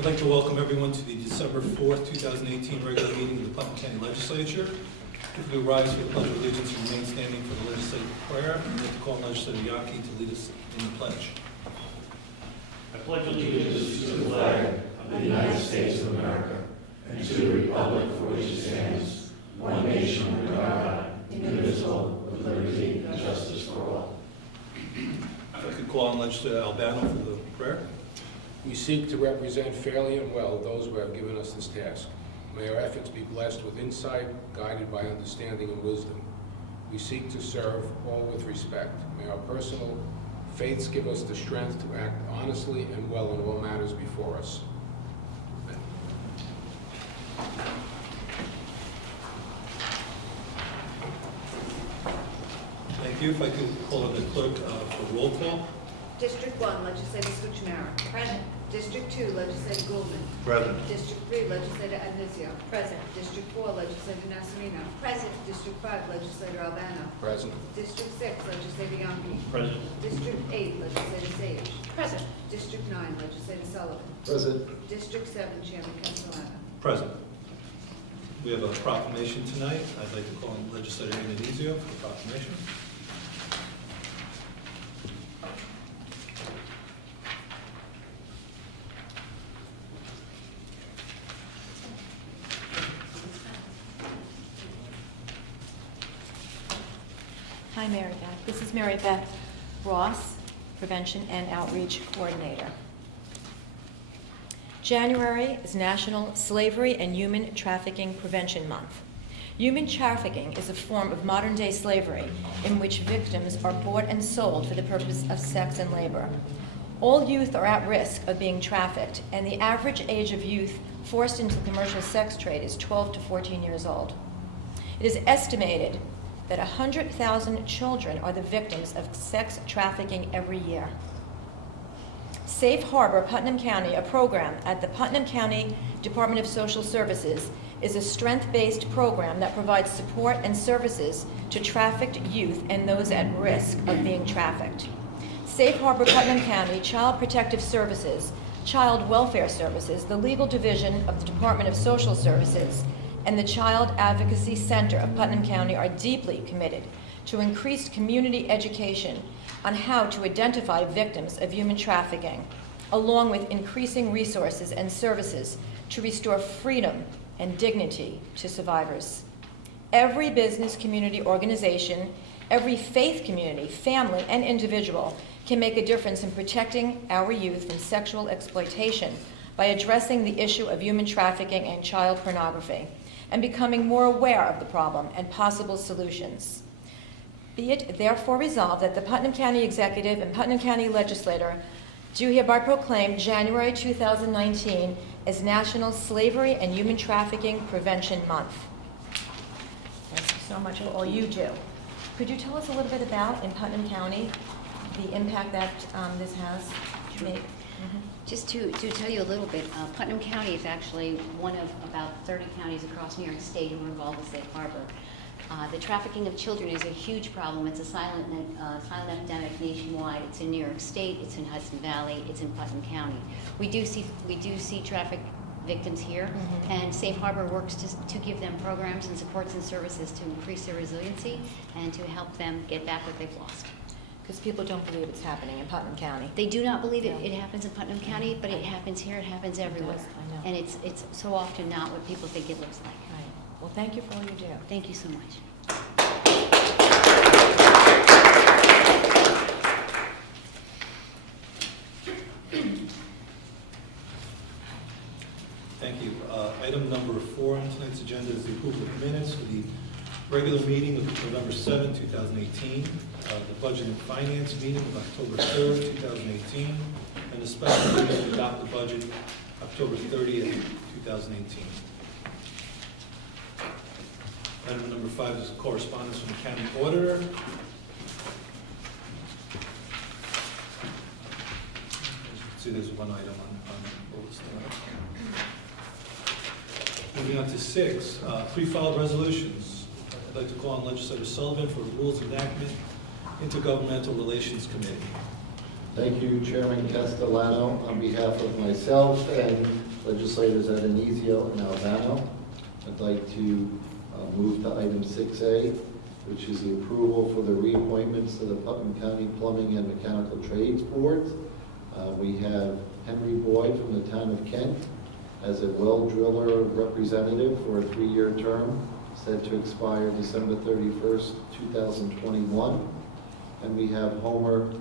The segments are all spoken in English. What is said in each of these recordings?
I'd like to welcome everyone to the December 4th, 2018 regular meeting of the Putnam County Legislature. If you rise for the Pledge of Allegiance and remain standing for the legislative prayer, I'd like to call Legislator Yaki to lead us in the pledge. I pledge allegiance to the flag of the United States of America and to the republic for which it stands, one nation under God, indivisible, with liberty and justice for all. I'd like to call on Legislator Albano for the prayer. We seek to represent fairly and well those who have given us this task. May our efforts be blessed with insight, guided by understanding and wisdom. We seek to serve all with respect. May our personal faiths give us the strength to act honestly and well in all matters before us. Amen. Thank you. If I could call on the clerk for roll call. District 1, Legislator Switchmara. Present. District 2, Legislator Goulman. Present. District 3, Legislator Adnizio. Present. District 4, Legislator Nasarino. Present. District 5, Legislator Albano. Present. District 6, Legislator Yonke. Present. District 8, Legislator Sage. Present. District 9, Legislator Sullivan. Present. District 7, Chairman Castellano. Present. We have a proclamation tonight. I'd like to call on Legislator Adnizio for the proclamation. Hi, Mary Beth. This is Mary Beth Ross, Prevention and Outreach Coordinator. January is National Slavery and Human Trafficking Prevention Month. Human trafficking is a form of modern-day slavery in which victims are bought and sold for the purpose of sex and labor. All youth are at risk of being trafficked, and the average age of youth forced into the commercial sex trade is 12 to 14 years old. It is estimated that 100,000 children are the victims of sex trafficking every year. Safe Harbor, Putnam County, a program at the Putnam County Department of Social Services, is a strength-based program that provides support and services to trafficked youth and those at risk of being trafficked. Safe Harbor, Putnam County, Child Protective Services, Child Welfare Services, the Legal Division of the Department of Social Services, and the Child Advocacy Center of Putnam County are deeply committed to increased community education on how to identify victims of human trafficking, along with increasing resources and services to restore freedom and dignity to survivors. Every business community organization, every faith community, family, and individual can make a difference in protecting our youth from sexual exploitation by addressing the issue of human trafficking and child pornography, and becoming more aware of the problem and possible solutions. Be it therefore resolved that the Putnam County Executive and Putnam County Legislature do hereby proclaim January 2019 as National Slavery and Human Trafficking Prevention Month. Thank you so much for all you do. Could you tell us a little bit about, in Putnam County, the impact that this has made? Just to tell you a little bit, Putnam County is actually one of about 30 counties across New York State who are involved with Safe Harbor. The trafficking of children is a huge problem. It's a silent epidemic nationwide. It's in New York State, it's in Hudson Valley, it's in Putnam County. We do see traffic victims here, and Safe Harbor works to give them programs and supports and services to increase their resiliency and to help them get back what they've lost. Because people don't believe it's happening in Putnam County. They do not believe it happens in Putnam County, but it happens here, it happens everywhere. does, I know. And it's so often not what people think it looks like. Right. Well, thank you for all you do. Thank you so much. Thank you. Item number 4 on tonight's agenda is the approval of minutes for the regular meeting of November 7, 2018, the Budget and Finance meeting of October 3rd, 2018, and the special meeting to adopt the budget October 30th, 2018. Item number 5 is a correspondence from the county auditor. See, there's one item on the list. Moving on to 6, pre-filed resolutions. I'd like to call on Legislator Sullivan for Rules Enactment Intergovernmental Relations Committee. Thank you, Chairman Castellano. On behalf of myself and legislators Adenizio and Albano. I'd like to move to item 6A, which is the approval for the reappointments to the Putnam County Plumbing and Mechanical Trades Boards. We have Henry Boyd from the town of Kent as a well driller representative for a 3-year term, set to expire December 31st, 2021. And we have Homer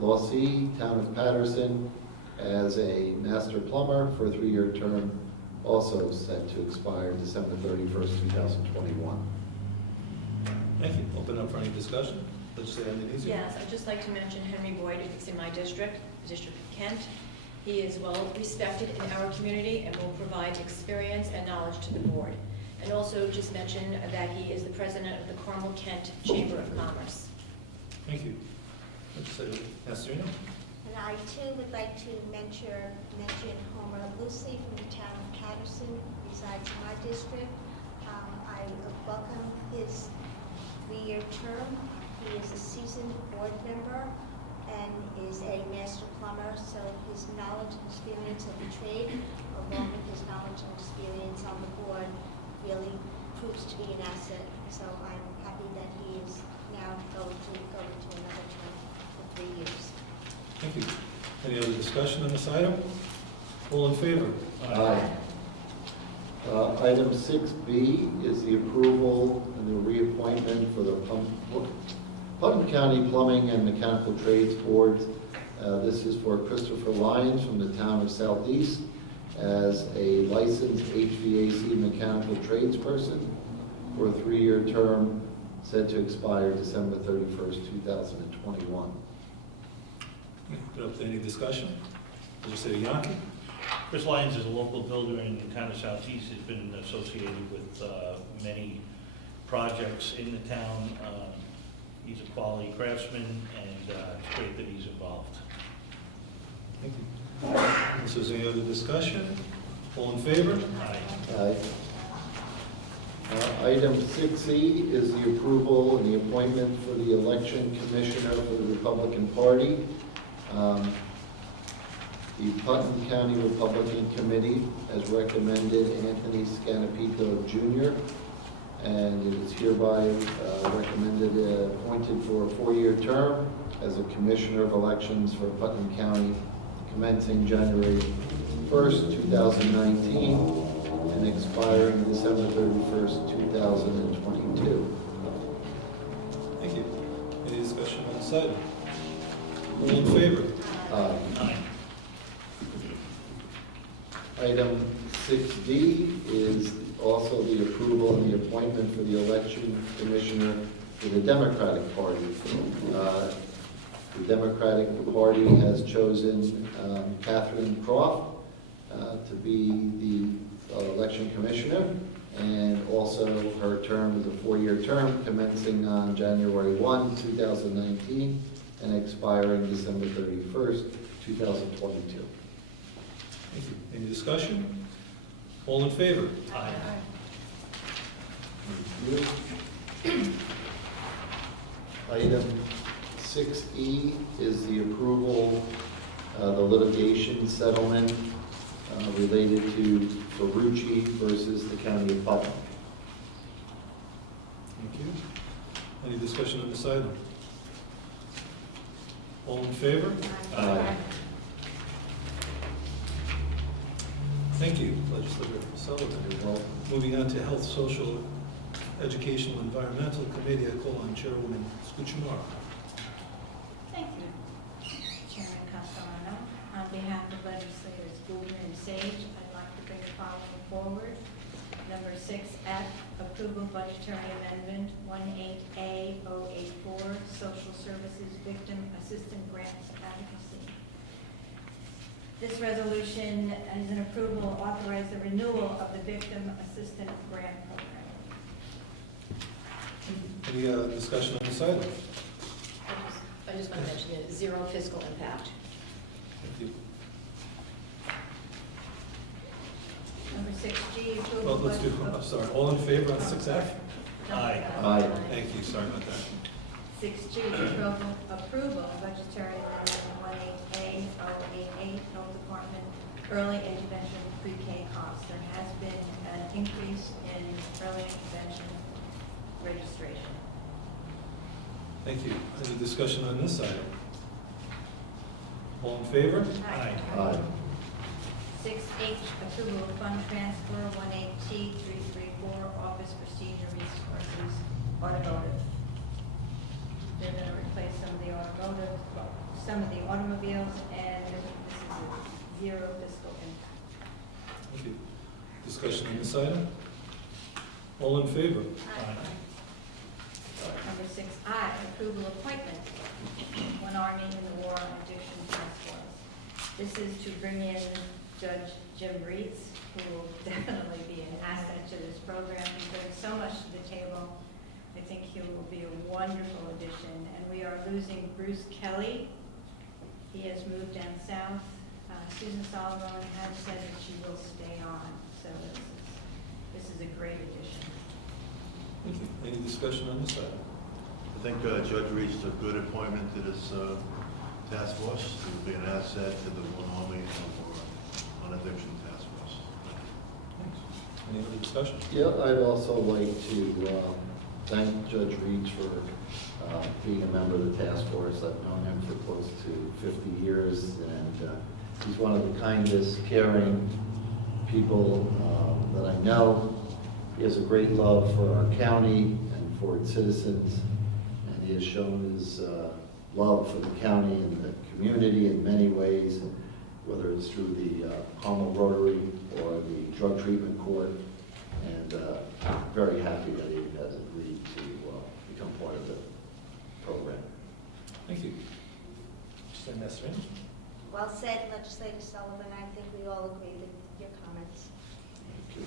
Lawsey, town of Patterson, as a master plumber for a 3-year term, also set to expire December 31st, 2021. Thank you. Open up for any discussion. Legislator Adenizio. Yes, I'd just like to mention Henry Boyd, who's in my district, the District of Kent. He is well respected in our community and will provide experience and knowledge to the board. And also just mention that he is the president of the Carmel Kent Chamber of Commerce. Thank you. Legislator Mastrino. And I too would like to mention Homer Lucy from the town of Patterson, resides in my district. I welcome his 3-year term. He is a seasoned board member and is a master plumber, so his knowledge and experience of the trade, along with his knowledge and experience on the board, really proves to be an asset. So I'm happy that he is now going to go into another term for 3 years. Thank you. Any other discussion on this item? All in favor? Aye. Item 6B is the approval and the reappointment for the Putnam County Plumbing and Mechanical Trades Boards. This is for Christopher Lyons from the town of Southeast as a licensed HVAC mechanical tradesperson for a 3-year term set to expire December 31st, 2021. Open up to any discussion. Legislator Yonke. Chris Lyons is a local builder in the town of Southeast. He's been associated with many projects in the town. He's a quality craftsman, and it's great that he's involved. Thank you. If there's any other discussion, all in favor? Aye. Aye. Item 6E is the approval and the appointment for the election commissioner for the Republican Party. The Putnam County Republican Committee has recommended Anthony Scanapito Jr., and it is hereby recommended appointed for a 4-year term as a commissioner of elections for Putnam County, commencing January 1st, 2019, and expiring December 31st, 2022. Thank you. Any discussion on this item? All in favor? Aye. Item 6D is also the approval and the appointment for the election commissioner for the Democratic Party. The Democratic Party has chosen Catherine Croft to be the election commissioner, and also her term is a 4-year term commencing on January 1, 2019, and expiring December 31st, 2022. Thank you. Any discussion? All in favor? Aye. Thank you. Item 6E is the approval, the litigation settlement related to Ferrucci versus the County of Putnam. Thank you. Any discussion on this item? All in favor? Aye. Thank you, Legislator Sullivan. Well, Moving on to Health, Social, Educational, Environmental Committee, I call on Chairwoman Scuchamara. Thank you, Chairman Castellano. On behalf of legislators Goulden and Sage, I'd like to bring the following forward. Number 6F, approval budgetary amendment 18A-084, Social Services Victim Assistance Grants Advocacy. This resolution is an approval to authorize the renewal of the Victim Assistance Grant Program. Any discussion on this item? I just want to mention it, 0 fiscal impact. Thank you. Number 6G, approval. Well, let's do, I'm sorry, all in favor on 6F? Aye. Aye. Thank you, sorry about that. 6G, approval of budgetary amendment 18A-088, Health Department early intervention pre-K costs. There has been an increase in early intervention registration. Thank you. Any discussion on this item? All in favor? Aye. 6H, approval of fund transfer 18T334, Office Procedure Resources, Automotive. They're going to replace some of the automobiles, and this is a zero fiscal impact. Thank you. Discussion on this item? All in favor? Number 6I, approval appointment, One Army in the War on Addiction Task Force. This is to bring in Judge Jim Reitz, who will definitely be an asset to this program. He brings so much to the table. I think he will be a wonderful addition. And we are losing Bruce Kelly. He has moved down south. Susan Solomon has said that she will stay on. So this is a great addition. Thank you. Any discussion on this item? I think Judge reached a good appointment to this task force. It will be an asset to the One Army on Addiction Task Force. Thanks. Any other discussion? Yeah, I'd also like to thank Judge Reach for being a member of the task force. I've known him for close to 50 years, and he's one of the kindest, caring people that I know. He has a great love for our county and for its citizens, and he has shown his love for the county and the community in many ways, whether it's through the Carmel Rotary or the Drug Treatment Court, and very happy that he has agreed to become part of the program. Thank you. Legislator Nasrani? Well said, Legislator Sullivan. I think we all agree with your comments. Thank you.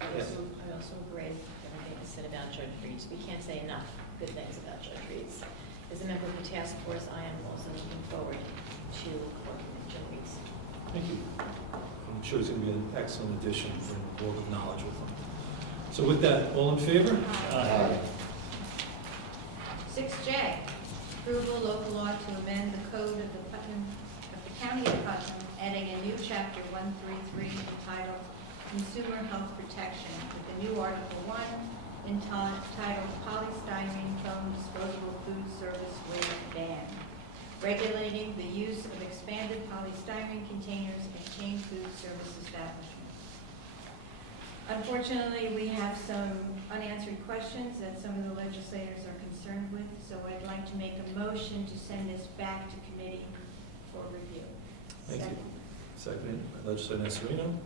I Yes. also agree with everything that's said about Judge Reitz. We can't say enough good things about Judge Reitz. As a member of the task force, I am also looking forward to working with Judge Reitz. Thank you. I'm sure it's going to be an excellent addition for a world of knowledge with them. So with that, all in favor? Aye. 6J, approval local law to amend the code of the County of Putnam, adding a new chapter 133 entitled Consumer Health Protection with a new Article 1 entitled Polystyrene Foam Disposable Food Service Weight Ban, regulating the use of expanded polystyrene containers in chain food service establishments. Unfortunately, we have some unanswered questions that some of the legislators are concerned with, so I'd like to make a motion to send this back to committee for review. Thank you. Seconded by Legislator Nasrani.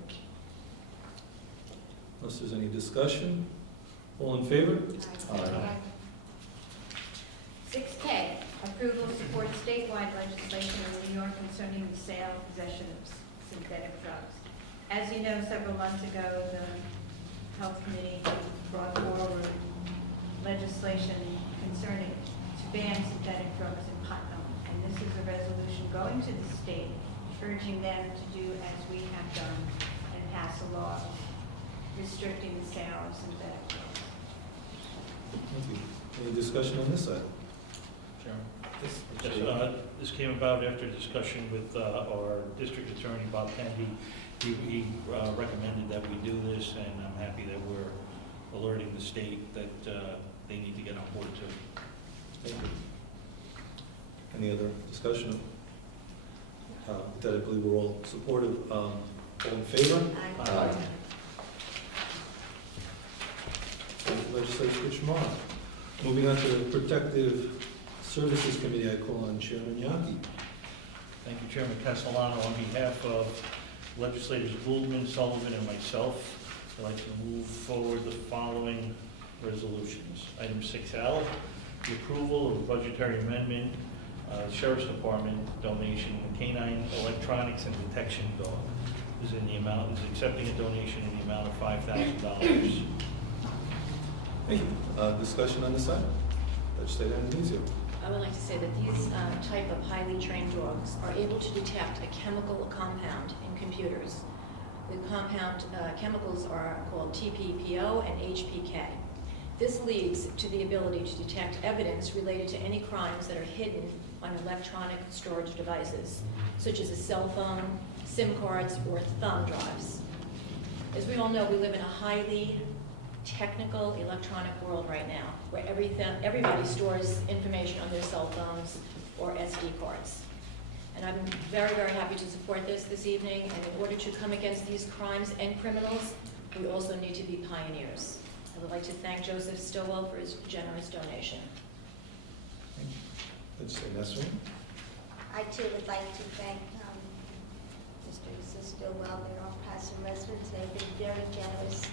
Unless there's any discussion, all in favor? Aye. 6K, approval support statewide legislation in New York concerning the sale and possession of synthetic drugs. As you know, several months ago, the Health Committee brought forward legislation concerning to ban synthetic drugs in Putnam. And this is a resolution going to the state, urging them to do as we have done and pass a law restricting the sale of synthetic drugs. Thank you. Any discussion on this item? Chairman. Yes. Yes, this came about after discussion with our district attorney, Bob Kennedy. He recommended that we do this, and I'm happy that we're alerting the state that they need to get on board too. Thank you. Any other discussion? With that, I believe we're all supportive. All in favor? Aye. Thank you, Legislator Kuchma. Moving on to the Protective Services Committee, I call on Chairman Yaki. Thank you, Chairman Castellano. On behalf of legislators Goldman, Sullivan, and myself, I'd like to move forward the following resolutions. Item 6L, the approval of a budgetary amendment, Sheriff's Department donation, canine electronics and detection dog. Is accepting a donation in the amount of $5,000. Hey, discussion on this item? Legislator Anastasio. I would like to say that these type of highly trained dogs are able to detect a chemical compound in computers. The compound chemicals are called TPPO and HPK. This leads to the ability to detect evidence related to any crimes that are hidden on electronic storage devices, such as a cell phone, SIM cards, or thumb drives. As we all know, we live in a highly technical electronic world right now, where everybody stores information on their cell phones or SD cards. And I'm very, very happy to support this evening, and in order to come against these crimes and criminals, we also need to be pioneers. I would like to thank Joseph Stillwell for his generous donation. Legislator Nessering. I too would like to thank Mr. and Mrs. Stillwell. They're all Patterson residents. They've been very generous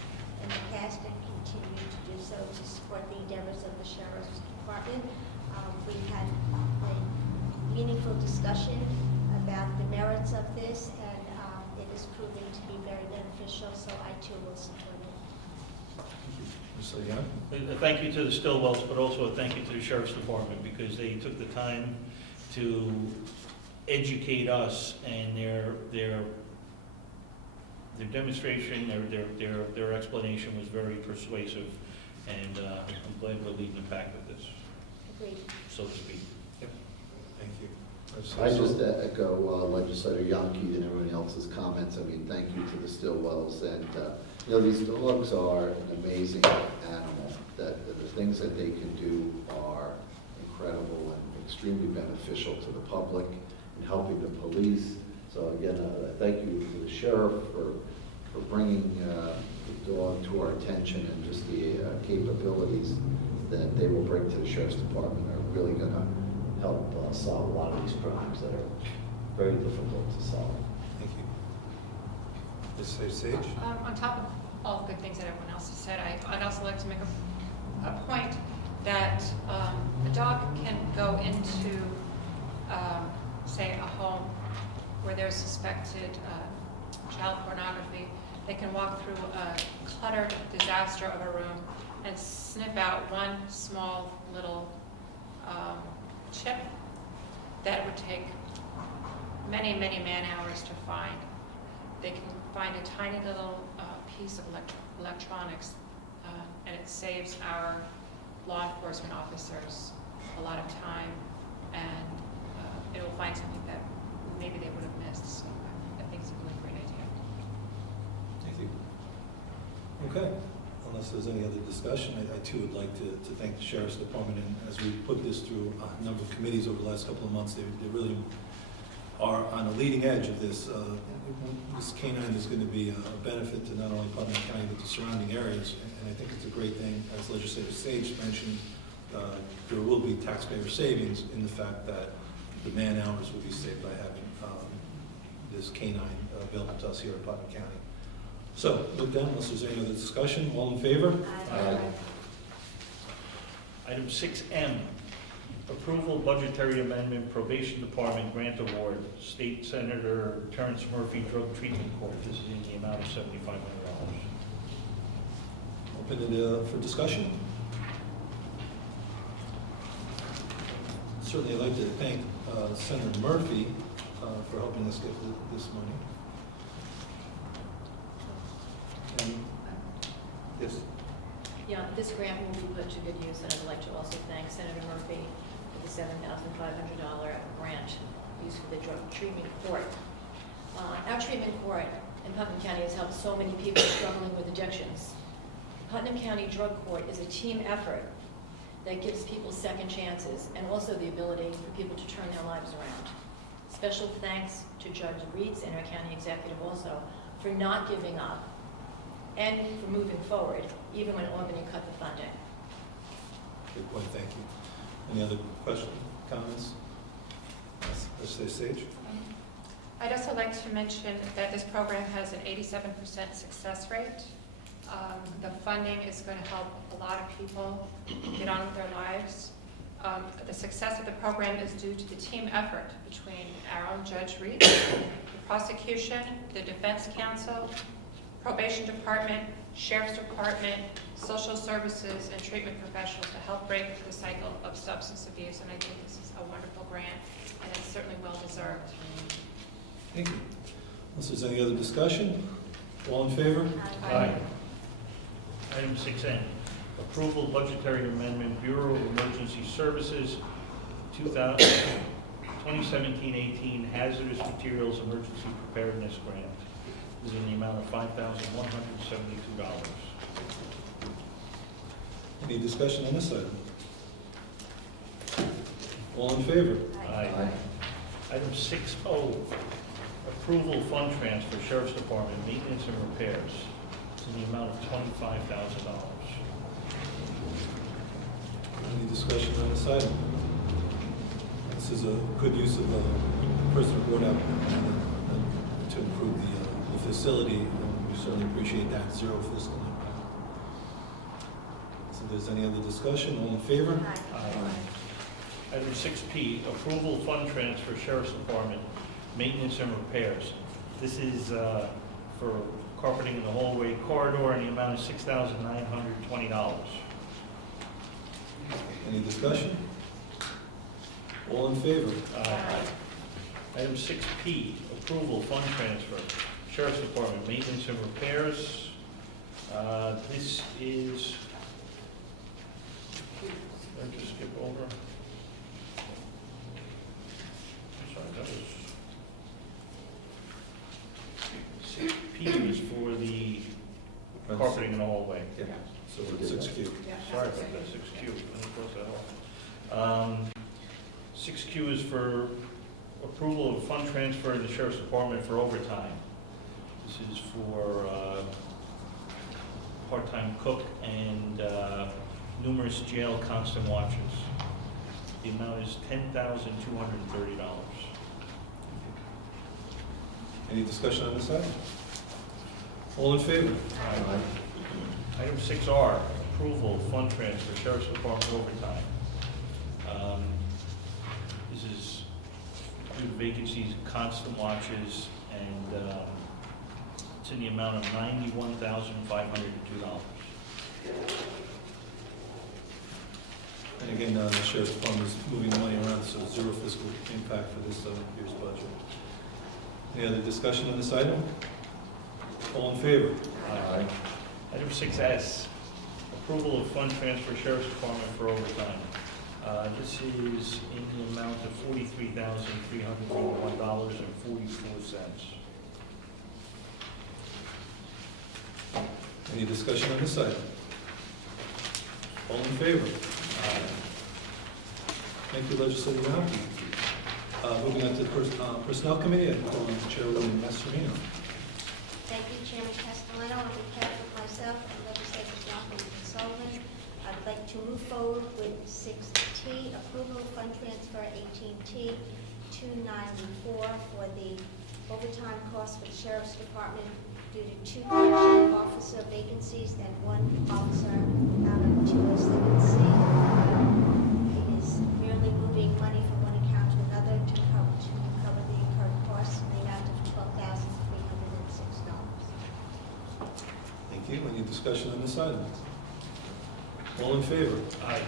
in the past and continue to do so to support the endeavors of the Sheriff's Department. We had a meaningful discussion about the merits of this, and it is proving to be very beneficial, so I too will support it. Mr. Young. Thank you to the Stillwells, but also a thank you to the Sheriff's Department, because they took the time to educate us, and their demonstration, their explanation was very persuasive, and I'm glad we're leading the pack with this, Agreed. so to speak. Thank you. I just echo Legislator Yonke and everyone else's comments. I mean, thank you to the Stillwells. And, you know, these dogs are an amazing animal. That the things that they can do are incredible and extremely beneficial to the public and helping the police. So again, thank you to the sheriff for bringing the dog to our attention, and just the capabilities that they will bring to the Sheriff's Department are really going to help solve a lot of these crimes that are very difficult to solve. Thank you. Legislator Sage. On top of all the good things that everyone else has said, I'd also like to make a point that a dog can go into, say, a home where there's suspected child pornography. They can walk through a cluttered disaster of a room and sniff out one small little chip that would take many, many man-hours to find. They can find a tiny little piece of electronics, and it saves our law enforcement officers a lot of time, and it will find something that maybe they would have missed. So I think it's a really great idea. Thank you. Okay. Unless there's any other discussion, I too would like to thank the Sheriff's Department. And as we put this through a number of committees over the last couple of months, they really are on the leading edge of this. This canine is going to be a benefit to not only Putnam County, but the surrounding areas. And I think it's a great thing, as Legislator Sage mentioned, there will be taxpayer savings in the fact that the man hours will be saved by having this canine available to us here in Putnam County. So, with that, unless there's any other discussion, all in favor? Aye. Item 6M, approval budgetary amendment, probation department grant award, State Senator Terrence Murphy Drug Treatment Court. This is in the amount of $7,500. Open it for discussion. Certainly, I'd like to thank Senator Murphy for helping us get this money. And, yes. Yeah, this grant will be put to good use, and I'd like to also thank Senator Murphy for the $7,500 grant used for the drug treatment court. Our treatment court in Putnam County has helped so many people struggling with addictions. Putnam County Drug Court is a team effort that gives people second chances and also the ability for people to turn their lives around. Special thanks to Judge Reitz and our county executive also for not giving up and for moving forward, even when Albany cut the funding. Good point, thank you. Any other questions, comments? Legislator Sage? I'd also like to mention that this program has an 87% success rate. The funding is going to help a lot of people get on with their lives. The success of the program is due to the team effort between our own Judge Reed, the prosecution, the defense counsel, probation department, sheriff's department, social services, and treatment professionals to help break the cycle of substance abuse. And I think this is a wonderful grant, and it's certainly well deserved. Thank you. Unless there's any other discussion, all in favor? Aye. Item 6N, approval budgetary amendment, Bureau of Emergency Services, 2017-18 Hazardous Materials Emergency Preparedness Grant. This is in the amount of $5,172. Any discussion on this item? All in favor? Aye. Item 6O, approval fund transfer, Sheriff's Department, maintenance and repairs. It's in the amount of $25,000. Any discussion on this item? This is a good use of the person who brought out to improve the facility. And we certainly appreciate that. Zero fiscal impact. So if there's any other discussion, all in favor? Aye. Item 6P, approval fund transfer, Sheriff's Department, maintenance and repairs. This is for carpeting in the hallway corridor in the amount of $6,920. Any discussion? All in favor? Aye. Item 6P, approval fund transfer, Sheriff's Department, maintenance and repairs. This is, did I just skip over? I'm sorry, that was, 6P is for the carpeting in the hallway. Yeah. So we're at 6Q. Sorry about that, 6Q, let me cross that off. 6Q is for approval of fund transfer in the Sheriff's Department for overtime. This is for part-time cook and numerous jail constant watches. The amount is $10,230. Any discussion on this item? All in favor? Item 6R, approval fund transfer, Sheriff's Department overtime. This is due to vacancies, constant watches, and it's in the amount of $91,502. And again, the Sheriff's Department is moving the money around, so zero fiscal impact for this year's budget. Any other discussion on this item? All in favor? Aye. Item 6S, approval of fund transfer, Sheriff's Department for overtime. This is in the amount of $43,381.44. Any discussion on this item? All in favor? Thank you, Legislator Malky. Moving on to the Personnel Committee, I call on Chairwoman Massimino. Thank you, Chairman Castellano. On behalf of myself and Legislators Malcolm and Sullivan, I'd like to move forward with 6T, approval of fund transfer 18T 294 for the overtime costs for the Sheriff's Department due to 2 correction officer vacancies and 1 officer out of 207C. It is merely moving money from one account to another to cover the incurred costs in the amount of $12,306. Thank you. Any discussion on this item? All in favor? Aye.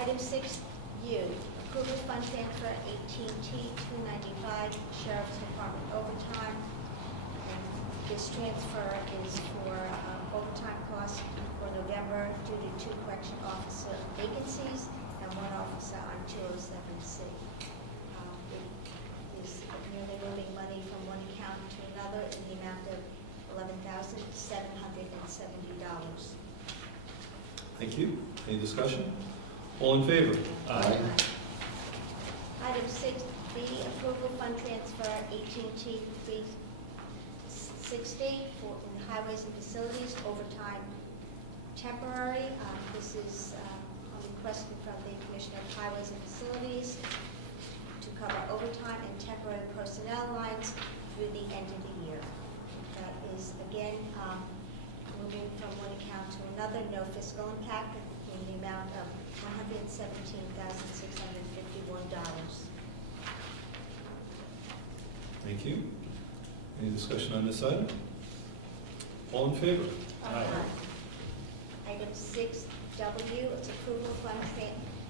Item 6U, approval fund transfer 18T 295, Sheriff's Department overtime. And this transfer is for overtime costs for November due to 2 correction officer vacancies and 1 officer on 207C. It is merely moving money from one account to another in the amount of $11,770. Thank you. Any discussion? All in favor? Aye. Item 6B, approval fund transfer 18T 360 for in highways and facilities, overtime temporary. This is a request from the Commissioner of Highways and Facilities to cover overtime and temporary personnel lines through the end of the year. That is, again, moving from one account to another, no fiscal impact in the amount of $117,651. Thank you. Any discussion on this item? All in favor? Item 6W, it's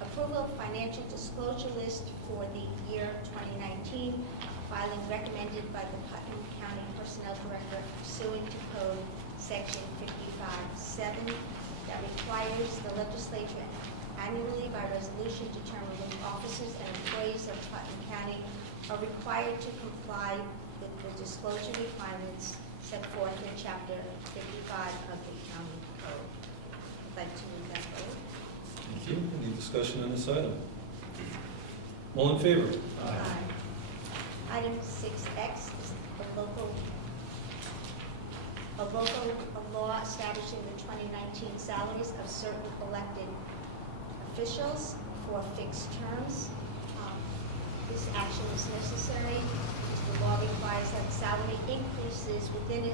approval of financial disclosure list for the year 2019, filing recommended by the Putnam County Personnel Director pursuant to Code Section 55-7 that requires the legislature annually by resolution determine which officers and employees of Putnam County are required to comply with the disclosure requirements set forth in Chapter 55 of the County Code. I'd like to move that forward. Thank you. Any discussion on this item? All in favor? Aye. Item 6X is a law establishing the 2019 salaries of certain elected officials for fixed terms. This action is necessary because the law requires that salary increases within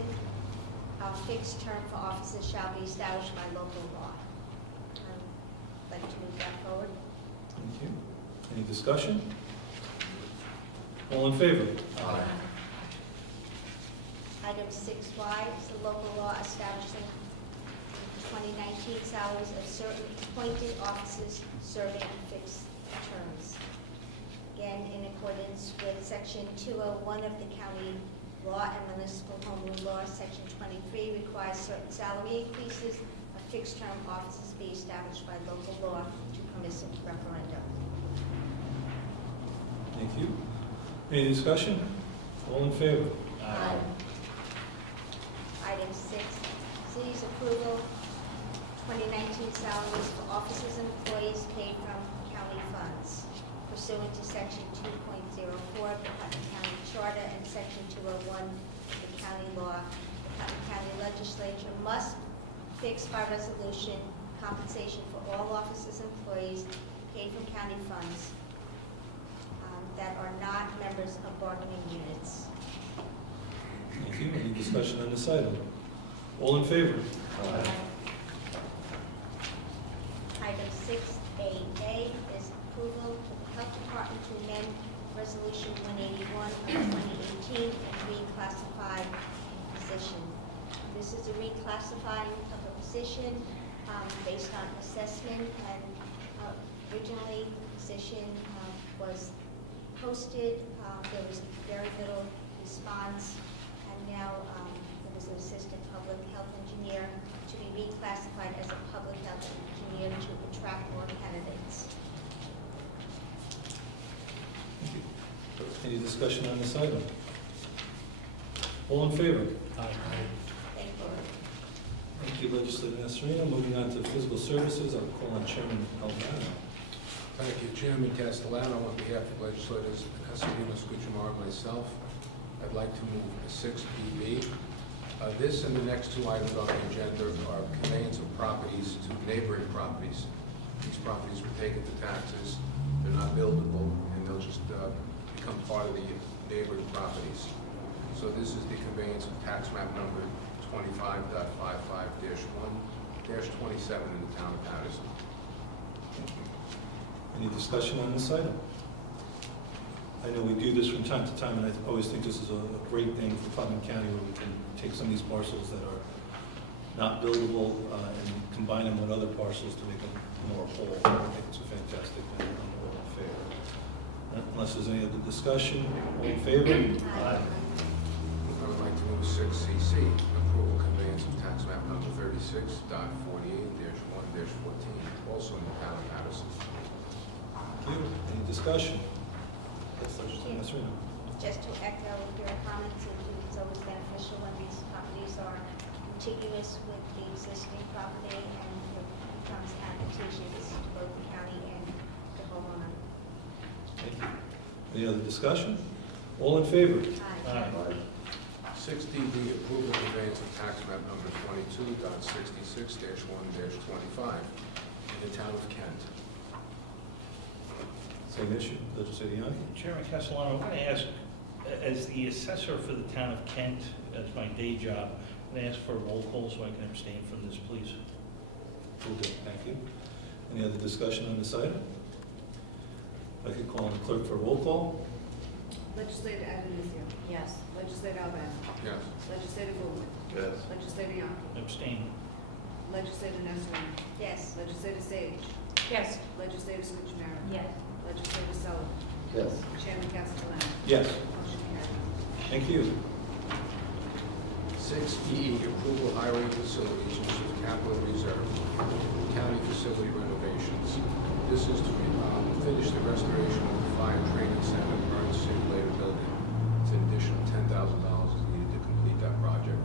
a fixed term for officers shall be established by local law. I'd like to move that forward. Thank you. Any discussion? All in favor? Item 6Y is the local law establishing the 2019 salaries of certain appointed officers serving fixed terms. Again, in accordance with Section 201 of the County Law and Municipal Home Rule Law, Section 23 requires certain salary increases of fixed-term officers be established by local law to permissive referendum. Thank you. Any discussion? All in favor? Aye. Item 6C is approval 2019 salaries for officers and employees paid from county funds pursuant to Section 2.04 of the Putnam County Charter and Section 201 of the county law. The Putnam County Legislature must fix by resolution compensation for all officers and employees paid from county funds that are not members of bargaining units. Thank you. Any discussion on this item? All in favor? Item 6AA is approval for the Health Department to amend Resolution 181 of 2018 and reclassify position. This is a reclassifying of a position based on assessment, and originally the position was posted. There was very little response, and now there was an assistant public health engineer to be reclassified as a public health engineer to attract more candidates. Thank you. Any discussion on this item? All in favor? Thank you. Thank you, Legislator Nasarino. Moving on to physical services, I'll call on Chairman Albano. Thank you, Chairman Castellano. On behalf of legislators Castellino, Scutramar, and myself, I'd like to move 6PB. This and the next two items on the agenda are conveyance of properties to neighboring properties. These properties were taken to taxes, they're not buildable, and they'll just become part of the neighboring properties. So this is the conveyance of tax map number 25.55-1-27 in the town of Patterson. Any discussion on this item? I know we do this from time to time, and I always think this is a great thing for Putnam County, where we can take some of these parcels that are not buildable and combine them with other parcels to make them more whole. I think it's a fantastic thing. I'm all in favor. Unless there's any other discussion, all in favor? I would like to move 6CC, approval conveyance of tax map number 36.48-1-14, also in the town of Patterson. Thank you. Any discussion? Yes, Legislator Nasarino. Just to echo your comments, it's always beneficial when these properties are contiguous with the existing property, and it becomes advantageous to both the county and the homeowner. Thank you. Any other discussion? All in favor? Aye. 6DD, approval conveyance of tax map number 22.66-1-25 in the town of Kent. Same issue. Legislator Bianchi. Chairman Castellano, I'm going to ask, as the assessor for the town of Kent, as my day job, I'm going to ask for a roll call so I can abstain from this, please. Will do. Thank you. Any other discussion on this item? I could call on the clerk for a roll call. Legislator Adenizio. Yes. Legislator Albano. Yes. Legislator Goldman. Yes. Legislator Bianchi. Abstain. Legislator Nasarino. Yes. Legislator Sage. Yes. Legislator Scutramaro. Yes. Legislator Sullivan. Yes. Chairman Castellano. Yes. Motion carries. Thank you. 6E, approval highway facilities use of capital reserve, county facility renovations. This is to finish the restoration of the fire training center, burn simulator building. It's an additional $10,000 is needed to complete that project.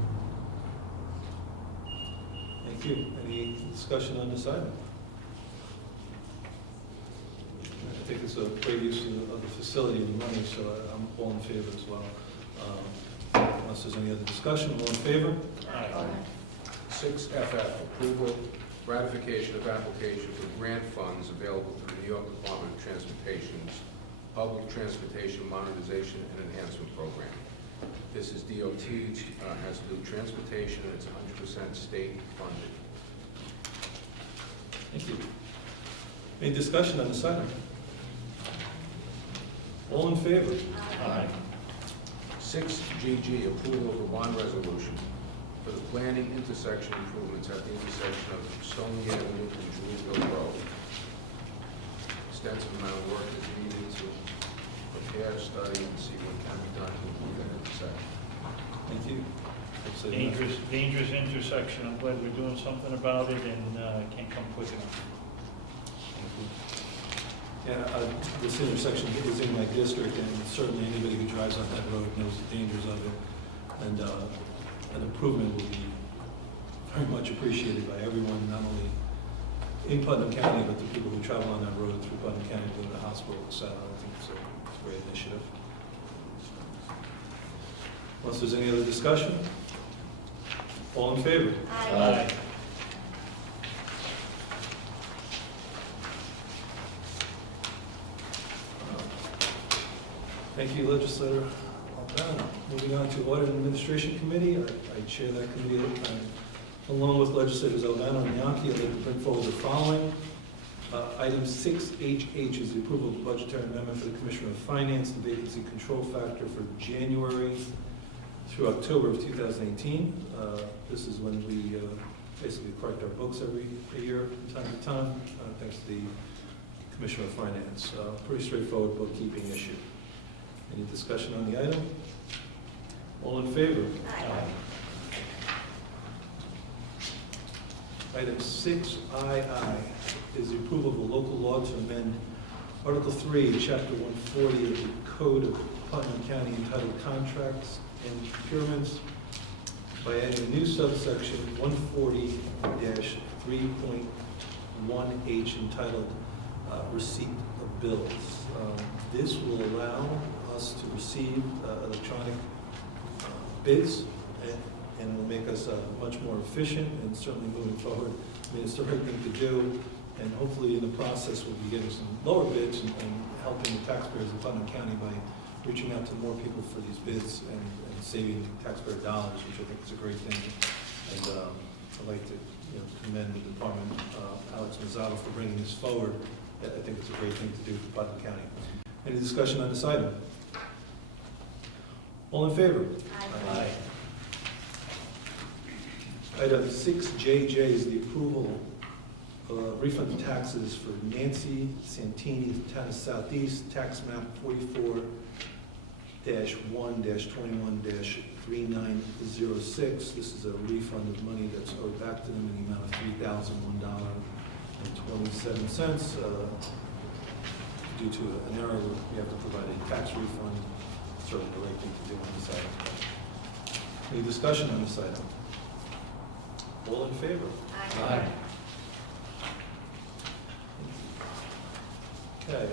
Thank you. Any discussion on this item? I think it's a great use of the facility and the money, so I'm all in favor as well. Unless there's any other discussion, all in favor? Aye. 6FF, approval, ratification of application for grant funds available through the New York Department of Transportation's Public Transportation Modernization and Enhancement Program. This is DOT, has to do transportation, and it's 100% state funded. Thank you. Any discussion on this item? All in favor? Aye. 6GG, approval of a bond resolution for the planning intersection improvements at the intersection of Stony Avenue and Julesville Road. Extensive amount of work is needed to prepare, study, and see what can be done to improve that intersection. Thank you. Dangerous intersection. I'm glad we're doing something about it, and it can't come quick enough. Yeah, this intersection is in my district, and certainly anybody who drives on that road knows the dangers of it. And an improvement will be very much appreciated by everyone, not only in Putnam County, but the people who travel on that road through Putnam County to go to the hospital, etc. I think it's a great initiative. Unless there's any other discussion? All in favor? Aye. Thank you, Legislator Albano. Moving on to Audit and Administration Committee, I chair that committee along with Legislators Albano and Bianchi. I'd like to bring forward the following. Item 6HH is the approval of the budgetary amendment for the Commissioner of Finance and vacancy control factor for January through October of 2018. This is when we basically correct our books every year from time to time, thanks to the Commissioner of Finance. Pretty straightforward bookkeeping issue. Any discussion on the item? All in favor? Aye. Item 6II is the approval of a local law to amend Article 3, Chapter 140 of the Code of Putnam County entitled Contracts and Procurements by adding a new subsection 140-3.1H entitled Receipt of Bills. This will allow us to receive electronic bids, and will make us much more efficient, and certainly moving forward, I mean, it's the right thing to do, and hopefully in the process we'll be getting some lower bids and helping the taxpayers of Putnam County by reaching out to more people for these bids and saving taxpayer dollars, which I think is a great thing. And I'd like to commend the department, Alex Mazzato, for bringing this forward. I think it's a great thing to do for Putnam County. Any discussion on this item? All in favor? Aye. Item 6JJ is the approval of refund of taxes for Nancy Santini, Town of Southeast, tax map 44-1-21-3906. This is a refund of money that's owed back to them in the amount of $3,001.27. Due to an error, we have to provide a tax refund. Certainly the right thing to do on this item. Any discussion on this item? All in favor? Aye. Okay,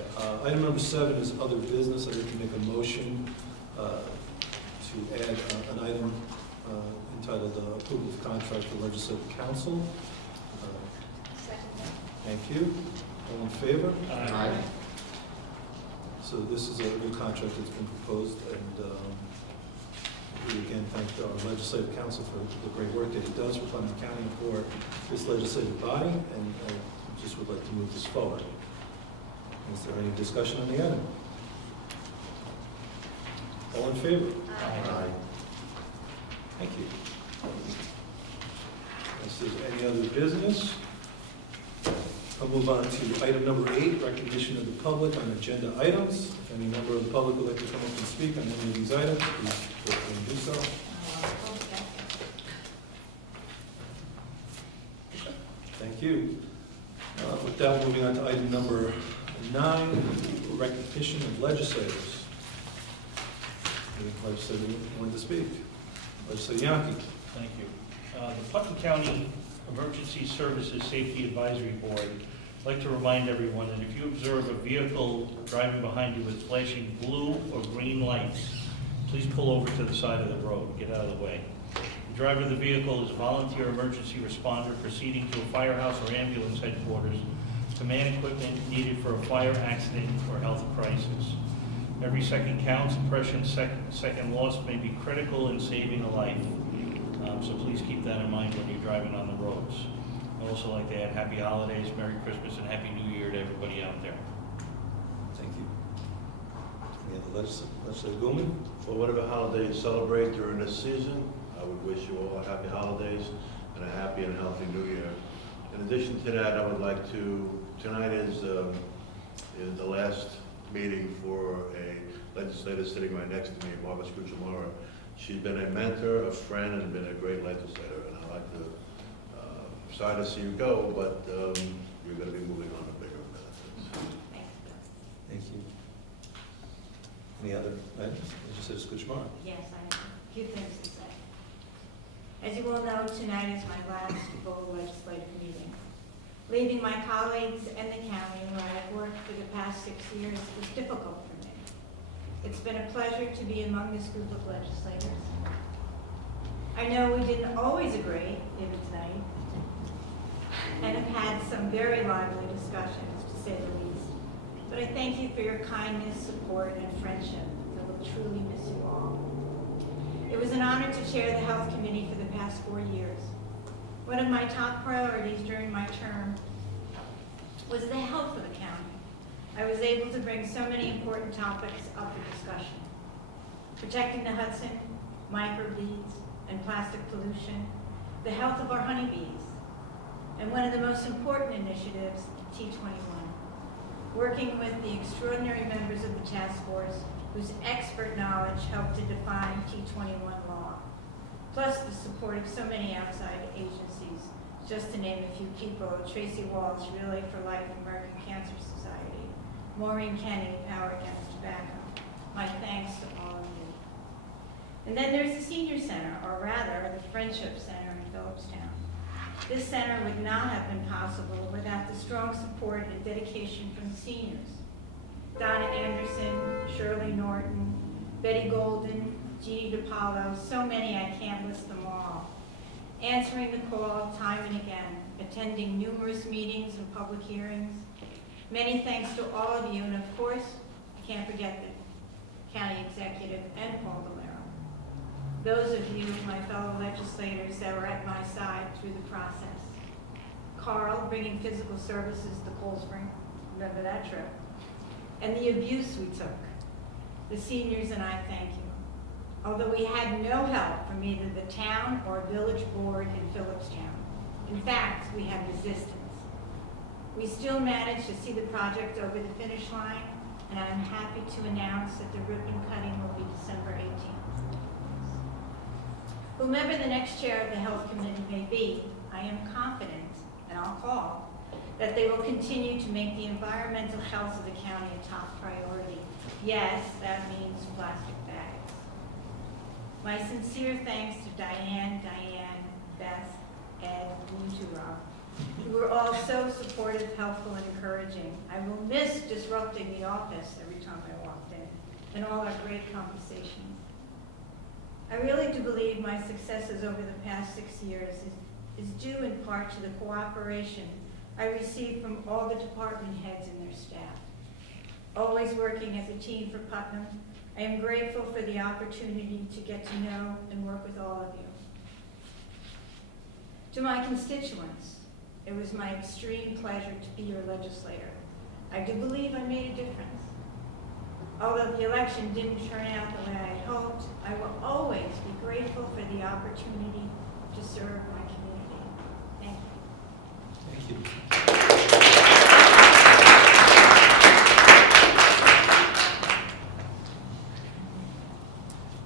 item number 7 is other business. I'd like to make a motion to add an item entitled approval of contract for legislative council. Second. Thank you. All in favor? Aye. So this is a new contract that's been proposed, and we again thank our legislative council for the great work that he does for Putnam County and for this legislative body, and I just would like to move this forward. Is there any discussion on the item? All in favor? Aye. Thank you. Unless there's any other business, I'll move on to item number 8, recognition of the public on agenda items. If any member of the public would like to come up and speak on any of these items, please feel free to do so. Thank you. With that, moving on to item number 9, recognition of legislators. Any legislator wanted to speak? Legislator Yonke. Thank you. The Putnam County Emergency Services Safety Advisory Board, I'd like to remind everyone that if you observe a vehicle driving behind you with flashing blue or green lights, please pull over to the side of the road, get out of the way. The driver of the vehicle is a volunteer emergency responder proceeding to a firehouse or ambulance headquarters with command equipment needed for a fire, accident, or health crisis. Every second counts, and precious second lost may be critical in saving a life. So please keep that in mind when you're driving on the roads. I'd also like to add happy holidays, Merry Christmas, and Happy New Year to everybody out there. Thank you. Any other legislator Goldman? For whatever holiday you celebrate during this season, I would wish you all happy holidays and a happy and healthy New Year. In addition to that, I would like to, tonight is the last meeting for a legislator sitting right next to me, Margaret Scruchamara. She's been a mentor, a friend, and been a great legislator, and I'd like to, sorry to see you go, but you're going to be moving on to bigger benefits. Thank you. Any other items? Legislator Scruchamara. Yes, I have a few things to say. As you all know, tonight is my last full legislative meeting. Leaving my colleagues and the county where I have worked for the past 6 years was difficult for me. It's been a pleasure to be among this group of legislators. I know we didn't always agree, even tonight, and have had some very lively discussions, to say the least. But I thank you for your kindness, support, and friendship. I will truly miss you all. It was an honor to chair the Health Committee for the past 4 years. One of my top priorities during my term was the health of the county. I was able to bring so many important topics up for discussion. Protecting the Hudson, microbeads, and plastic pollution, the health of our honeybees, and one of the most important initiatives, T21. Working with the extraordinary members of the task force whose expert knowledge helped to define T21 law, plus the support of so many outside agencies, just to name a few people: Tracy Walsh, Relay for Life, American Cancer Society, Maureen Kenny, Power Against Tobacco. My thanks to all of you. And then there's the Senior Center, or rather, the Friendship Center in Phillipstown. This center would not have been possible without the strong support and dedication from the seniors. Donna Anderson, Shirley Norton, Betty Golden, Jeannie DiPaolo, so many I can't list them all. Answering the call time and again, attending numerous meetings and public hearings. Many thanks to all of you, and of course, I can't forget the county executive and Paul Valero. Those of you, my fellow legislators, that were at my side through the process. Carl, bringing physical services to Cold Spring, remember that trip? And the abuse we took. The seniors and I thank you. Although we had no help from either the town or village board in Phillipstown. In fact, we had resistance. We still managed to see the project over the finish line, and I'm happy to announce that the ribbon cutting will be December 18th. Whomever the next chair of the Health Committee may be, I am confident, and I'll call, that they will continue to make the environmental health of the county a top priority. Yes, that means plastic bags. My sincere thanks to Diane, Beth, Ed, and you too, Rob, who were all so supportive, helpful, and encouraging. I will miss disrupting the office every time I walked in, and all our great conversations. I really do believe my successes over the past 6 years is due in part to the cooperation I received from all the department heads and their staff. Always working as a team for Putnam, I am grateful for the opportunity to get to know and work with all of you. To my constituents, it was my extreme pleasure to be your legislator. I do believe I made a difference. Although the election didn't turn out the way I hoped, I will always be grateful for the opportunity to serve my community. Thank you. Thank you.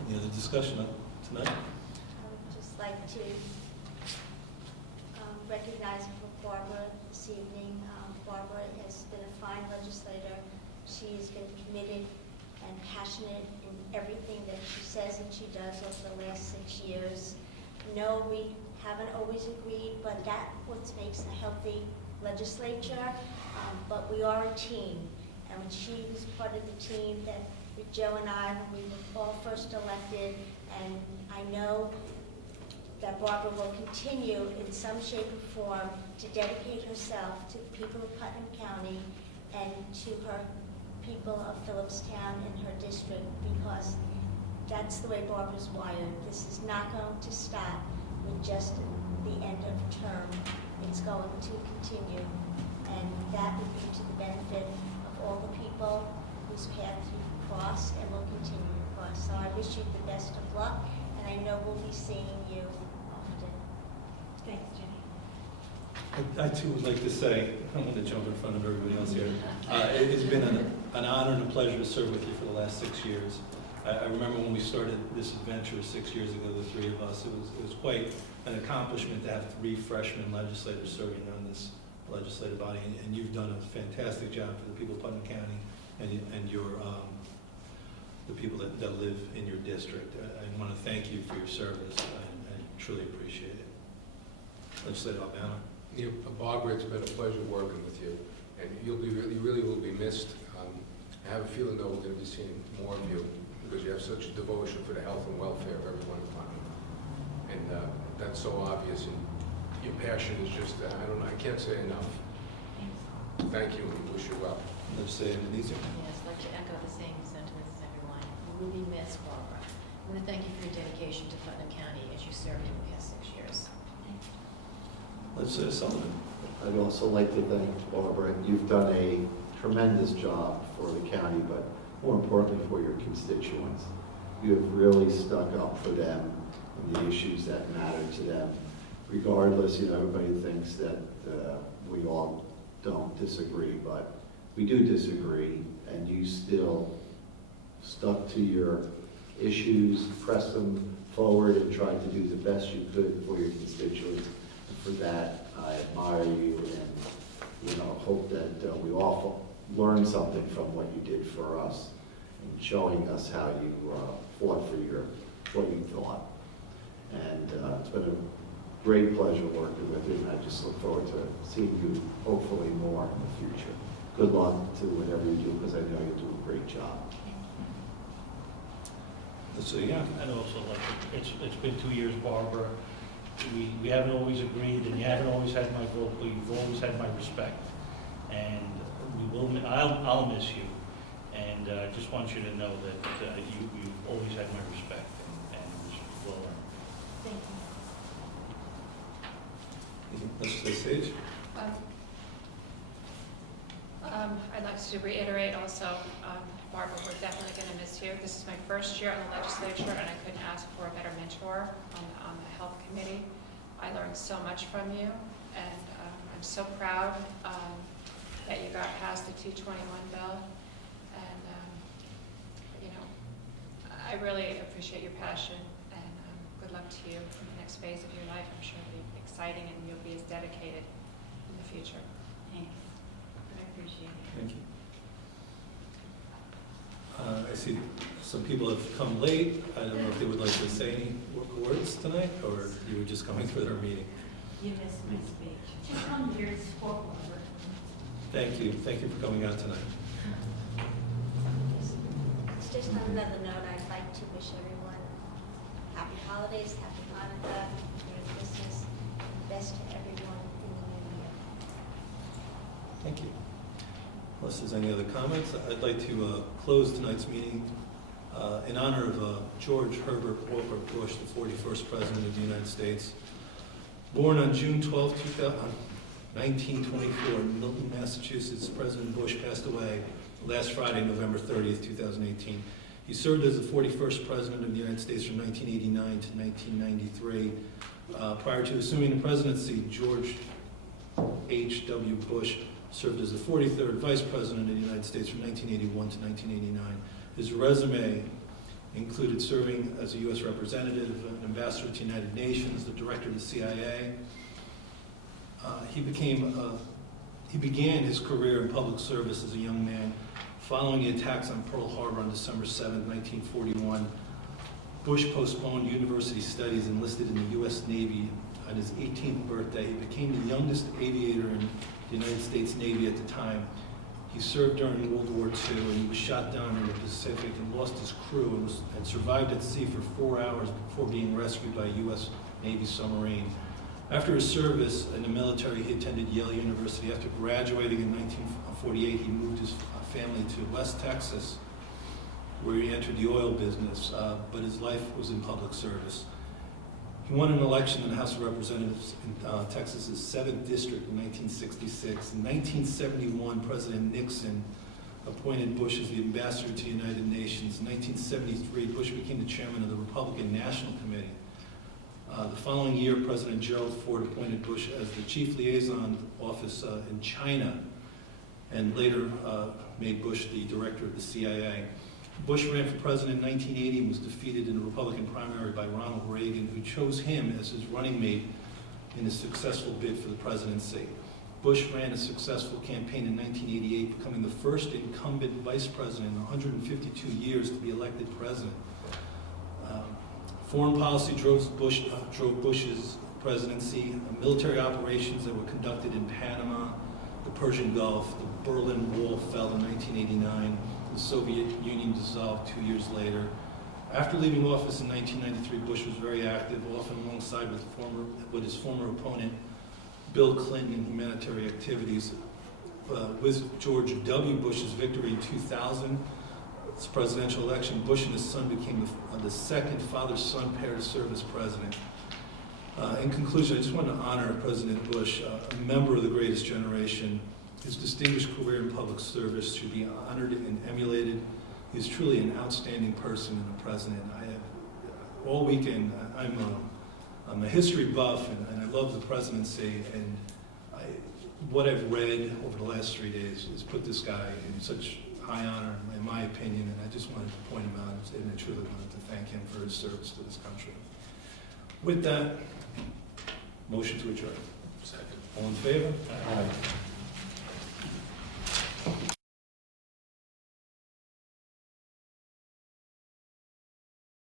Any other discussion tonight? I would just like to recognize and for Barbara this evening. been a fine legislator. She's been committed and passionate in everything that she says and she does over the last 6 years. No, we haven't always agreed, but that's what makes a healthy legislature. But we are a team, and when she was part of the team that with Joe and I, when we were all first elected, and I know that Barbara will continue in some shape or form to dedicate herself to the people of Putnam County and to her people of Phillipstown and her district, because that's the way Barbara's wired. This is not going to stop with just the end of term. It's going to continue, and that would be to the benefit of all the people whose paths you've crossed and will continue to cross. So I wish you the best of luck, and I know we'll be seeing you often. Thanks, Jenny. I too would like to say, I'm going to jump in front of everybody else here. It's been an honor and a pleasure to serve with you for the last 6 years. I remember when we started this adventure 6 years ago, the three of us, it was quite an accomplishment to have 3 freshman legislators serving on this legislative body, and you've done a fantastic job for the people of Putnam County and your the people that live in your district. I want to thank you for your service. I truly appreciate it. Legislator Albano. Yeah, Barbara, it's been a pleasure working with you, and you really will be missed. I have a feeling though we're going to be seeing more of you because you have such a devotion for the health and welfare of everyone in Putnam, and that's so obvious. And your passion is just I can't say enough. Thank you, and wish you well. Legislator Denise. Yes, I'd like to echo the same sentiments as everyone. You will be missed, Barbara. I want to thank you for your dedication to Putnam County as you served in the past 6 years. Legislator Sullivan. I'd also like to thank Barbara. You've done a tremendous job for the county, but more importantly for your constituents. You have really stuck up for them and the issues that matter to them. Regardless, everybody thinks that we all don't disagree, but we do disagree, and you still stuck to your issues, pressed them forward, and tried to do the best you could for your constituents. And for that, I admire you, and hope that we all learn something from what you did for us, and showing us how you fought for what you thought. And it's been a great pleasure working with you, and I just look forward to seeing you hopefully more in the future. Good luck to whatever you do, because I know you do a great job. So yeah. I'd also like it's been 2 years, Barbara. We haven't always agreed, and you haven't always had my vote, but you've always had my respect. And I'll miss you. And I just want you to know that you've always had my respect, and it was well earned. Thank you. Legislator Sage. I'd like to reiterate also, Barbara, we're definitely going to miss you. This is my first year on the legislature, and I couldn't ask for a better mentor on the health committee. I learned so much from you, and I'm so proud that you got past the 221 bill. And, I really appreciate your passion, and good luck to you in the next phase of your life. I'm sure it'll be exciting, and you'll be as dedicated in the future. Thanks. I appreciate it. Thank you. I see some people have come late. I don't know if they would like to say any words tonight, or you were just coming through our meeting. You missed my speech. Just come here to support Barbara. Thank you. Thank you for coming out tonight. It's just on another note, I'd like to wish everyone happy holidays, happy Hanukkah, Merry Christmas, and best to everyone in the new year. Thank you. Unless there's any other comments, I'd like to close tonight's meeting in honor of George Herbert Walker Bush, the 41st President of the United States. Born on June 12, 1924 in Milton, Massachusetts, President Bush passed away last Friday, November 30th, 2018. He served as the 41st President of the United States from 1989 to 1993. Prior to assuming the presidency, George H.W. Bush served as the 43rd Vice President of the United States from 1981 to 1989. His resume included serving as a U.S. representative, an ambassador to the United Nations, the director of the CIA. He became He began his career in public service as a young man following the attacks on Pearl Harbor on December 7, 1941. Bush postponed university studies and enlisted in the U.S. Navy. On his 18th birthday, he became the youngest aviator in the United States Navy at the time. He served during World War II, and he was shot down in the Pacific and lost his crew and survived at sea for 4 hours before being rescued by a U.S. Navy submarine. After his service in the military, he attended Yale University. After graduating in 1948, he moved his family to West Texas, where he entered the oil business, but his life was in public service. He won an election in the House of Representatives in Texas's 7th District in 1966. In 1971, President Nixon appointed Bush as the ambassador to the United Nations. In 1973, Bush became the chairman of the Republican National Committee. The following year, President Gerald Ford appointed Bush as the chief liaison office in China, and later made Bush the director of the CIA. Bush ran for president in 1980 and was defeated in a Republican primary by Ronald Reagan, who chose him as his running mate in a successful bid for the presidency. Bush ran a successful campaign in 1988, becoming the first incumbent vice president in 152 years to be elected president. Foreign policy drove Bush's presidency. Military operations that were conducted in Panama, the Persian Gulf, the Berlin Wall fell in 1989. The Soviet Union dissolved 2 years later. After leaving office in 1993, Bush was very active, often alongside with his former opponent, Bill Clinton, in humanitarian activities. With George W. Bush's victory in 2000, its presidential election, Bush and his son became the second father-son pair to serve as president. In conclusion, I just want to honor President Bush, a member of the greatest generation. His distinguished career in public service should be honored and emulated. He's truly an outstanding person and a president. All weekend, I'm a history buff, and I love the presidency, and what I've read over the last 3 days has put this guy in such high honor, in my opinion, and I just wanted to point him out, and I truly wanted to thank him for his service to this country. With that, motion to adjourn. Second. All in favor? Aye.